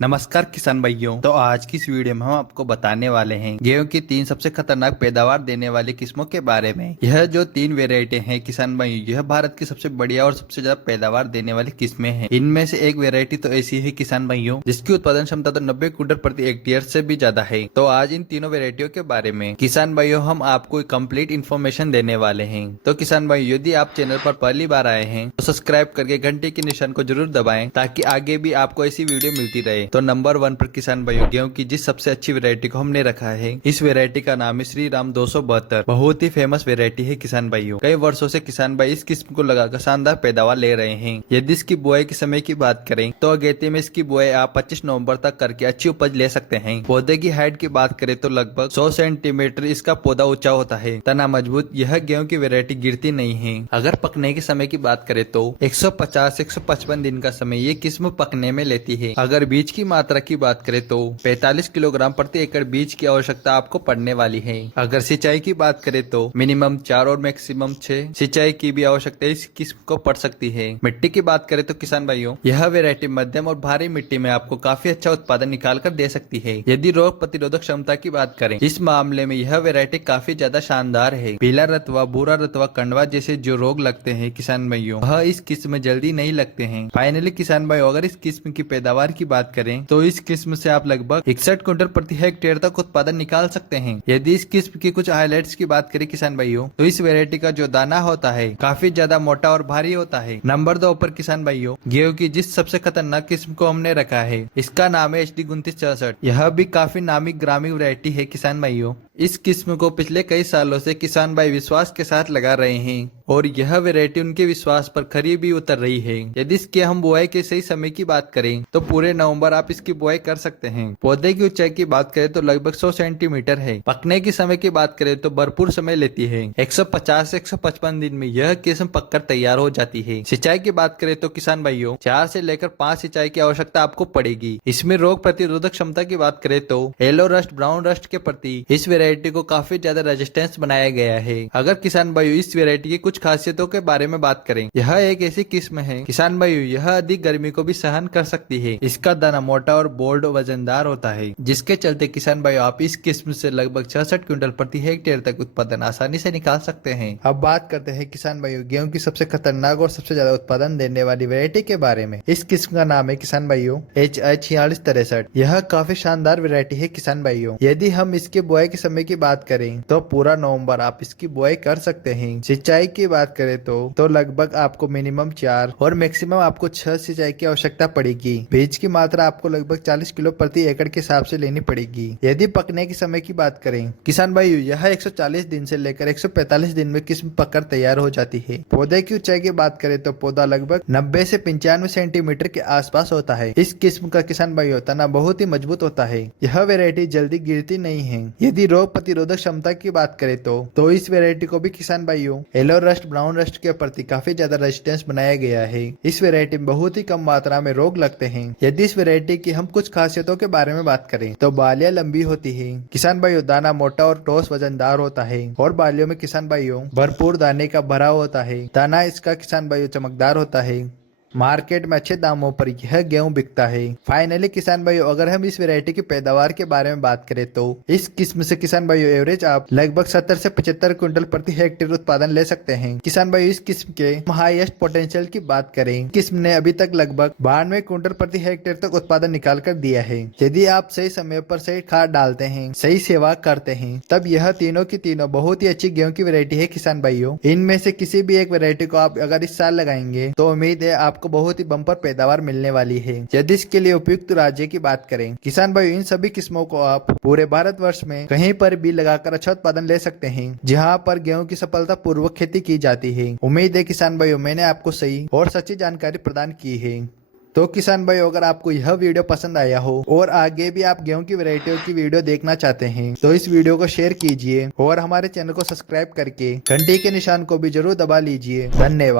नमस्कार किसान भाइयों। तो आज की इस वीडियो में हम आपको बताने वाले हैं गेहूं की 3 सबसे खतरनाक पैदावार देने वाली किस्मों के बारे में। यह जो 3 वेराइटी हैं किसान भाइयों, यह भारत की सबसे बढ़िया और सबसे ज्यादा पैदावार देने वाली किस्में हैं। इनमें से एक वेराइटी तो ऐसी है किसान भाइयों जिसकी उत्पादन क्षमता तो 90 क्विंटल प्रति हेक्टेयर से भी ज्यादा है। तो आज इन तीनों वेराइटियों के बारे में किसान भाइयों हम आपको कंप्लीट इन्फॉर्मेशन देने वाले हैं। तो किसान भाइयों, यदि आप चैनल पर पहली बार आए हैं तो सब्सक्राइब करके घंटे के निशान को जरूर दबाएं ताकि आगे भी आपको ऐसी वीडियो मिलती रहे। तो नंबर 1 पर किसान भाइयों गेहूं की जिस सबसे अच्छी वैरायटी को हमने रखा है, इस वैरायटी का नाम है श्री राम 272। बहुत ही फेमस वैरायटी है किसान भाइयों। कई वर्षों से किसान भाई इस किस्म को लगाकर शानदार पैदावार ले रहे हैं। यदि इसकी बुआई के समय की बात करें तो अगेती में इसकी बुआई आप 25 नवंबर तक करके अच्छी उपज ले सकते हैं। पौधे की हाइट की बात करें तो लगभग 100 सेंटीमीटर इसका पौधा ऊंचा होता है। तना मजबूत, यह गेहूं की वैरायटी गिरती नहीं है। अगर पकने के समय की बात करें तो 150 से 155 दिन का समय ये किस्म पकने में लेती है। अगर बीज की मात्रा की बात करें तो 45 किलोग्राम प्रति एकड़ बीज की आवश्यकता आपको पड़ने वाली है। अगर सिंचाई की बात करें तो मिनिमम 4 और मैक्सिमम 6 सिंचाई की भी आवश्यकता इस किस्म को पड़ सकती है। मिट्टी की बात करें तो किसान भाइयों, यह वैरायटी मध्यम और भारी मिट्टी में आपको काफी अच्छा उत्पादन निकाल कर दे सकती है। यदि रोग प्रतिरोधक क्षमता की बात करें, इस मामले में यह वैरायटी काफी ज्यादा शानदार है। पीला रतवा, भूरा रतवा, कंडवा जैसे जो रोग लगते हैं किसान भाइयों, वह इस किस्म में जल्दी नहीं लगते हैं। फाइनली किसान भाइयों, अगर इस किस्म की पैदावार की बात करें तो इस किस्म से आप लगभग 61 क्विंटल प्रति हेक्टेयर तक उत्पादन निकाल सकते हैं। यदि इस किस्म की कुछ हाइलाइट्स की बात करें किसान भाइयों, तो इस वैरायटी का जो दाना होता है काफी ज्यादा मोटा और भारी होता है। नंबर 2 पर किसान भाइयों गेहूं की जिस सबसे खतरनाक किस्म को हमने रखा है, इसका नाम है HD 2964। यह भी काफी नामी ग्रामीण वैरायटी है किसान भाइयों। इस किस्म को पिछले कई सालों से किसान भाई विश्वास के साथ लगा रहे हैं और यह वैरायटी उनके विश्वास पर खरी भी उतर रही है। यदि इसके हम बुआई के सही समय की बात करें तो पूरे नवंबर आप इसकी बुआई कर सकते हैं। पौधे की ऊंचाई की बात करें तो लगभग 100 सेंटीमीटर है। पकने के समय की बात करें तो भरपूर समय लेती है। 150 से 155 दिन में यह किस्म पककर तैयार हो जाती है। सिंचाई की बात करें तो किसान भाइयों 4 से लेकर 5 सिंचाई की आवश्यकता आपको पड़ेगी। इसमें रोग प्रतिरोधक क्षमता की बात करें तो येलो रस्ट, ब्राउन रस्ट के प्रति इस वैरायटी को काफी ज्यादा रेजिस्टेंस बनाया गया है। अगर किसान भाइयों इस वैरायटी की कुछ खासियतों के बारे में बात करें, यह एक ऐसी किस्म है किसान भाइयों, यह अधिक गर्मी को भी सहन कर सकती है। इसका दाना मोटा और बोल्ड वजनदार होता है, जिसके चलते किसान भाइयों आप इस किस्म से लगभग 66 क्विंटल प्रति हेक्टेयर तक उत्पादन आसानी से निकाल सकते हैं। अब बात करते हैं किसान भाइयों गेहूं की सबसे खतरनाक और सबसे ज्यादा उत्पादन देने वाली वैरायटी के बारे में। इस किस्म का नाम है किसान भाइयों HI 4663। यह काफी शानदार वैरायटी है किसान भाइयों। यदि हम इसके बुआई के समय की बात करें तो पूरा नवंबर आप इसकी बुआई कर सकते हैं। सिंचाई की बात करें तो लगभग आपको मिनिमम 4 और मैक्सिमम आपको 6 सिंचाई की आवश्यकता पड़ेगी। बीज की मात्रा आपको लगभग 40 किलो प्रति एकड़ के हिसाब से लेनी पड़ेगी। यदि पकने के समय की बात करें किसान भाइयों, यह 140 दिन से लेकर 145 दिन में किस्म पककर तैयार हो जाती है। पौधे की ऊंचाई की बात करें तो पौधा लगभग 90 से 95 सेंटीमीटर के आसपास होता है। इस किस्म का किसान भाइयों तना बहुत ही मजबूत होता है। यह वैरायटी जल्दी गिरती नहीं है। यदि रोग प्रतिरोधक क्षमता की बात करें तो इस वैरायटी को भी किसान भाइयों येलो रस्ट, ब्राउन रस्ट के प्रति काफी ज्यादा रेजिस्टेंस बनाया गया है। इस वैरायटी में बहुत ही कम मात्रा में रोग लगते हैं। यदि इस वैरायटी की हम कुछ खासियतों के बारे में बात करें तो बालियां लंबी होती है किसान भाइयों, दाना मोटा और ठोस वजनदार होता है और बालियों में किसान भाइयों भरपूर दाने का भराव होता है। दाना इसका किसान भाइयों चमकदार होता है। मार्केट में अच्छे दामों पर यह गेहूं बिकता है। फाइनली किसान भाइयों, अगर हम इस वैरायटी की पैदावार के बारे में बात करें तो इस किस्म से किसान भाइयों एवरेज आप लगभग 70 से 75 क्विंटल प्रति हेक्टेयर उत्पादन ले सकते हैं। किसान भाइयों इस किस्म के हाईएस्ट पोटेंशियल की बात करें, किस्म ने अभी तक लगभग 92 क्विंटल प्रति हेक्टेयर तक उत्पादन निकाल कर दिया है। यदि आप सही समय पर सही खाद डालते हैं, सही सेवा करते हैं, तब यह तीनों की तीनों बहुत ही अच्छी गेहूं की वैरायटी है किसान भाइयों। इनमें से किसी भी एक वैरायटी को आप अगर इस साल लगाएंगे तो उम्मीद है आपको बहुत ही बम्पर पैदावार मिलने वाली है। यदि इसके लिए उपयुक्त राज्य की बात करें किसान भाई, इन सभी किस्मों को आप पूरे भारतवर्ष में कहीं पर भी लगाकर अच्छा उत्पादन ले सकते हैं जहां पर गेहूं की सफलता पूर्वक खेती की जाती है। उम्मीद है किसान भाइयों मैंने आपको सही और सच्ची जानकारी प्रदान की है। तो किसान भाई, अगर आपको यह वीडियो पसंद आया हो और आगे भी आप गेहूं की वैरायटियों की वीडियो देखना चाहते हैं तो इस वीडियो को शेयर कीजिए और हमारे चैनल को सब्सक्राइब करके घंटी के निशान को भी जरूर दबा लीजिए। धन्यवाद।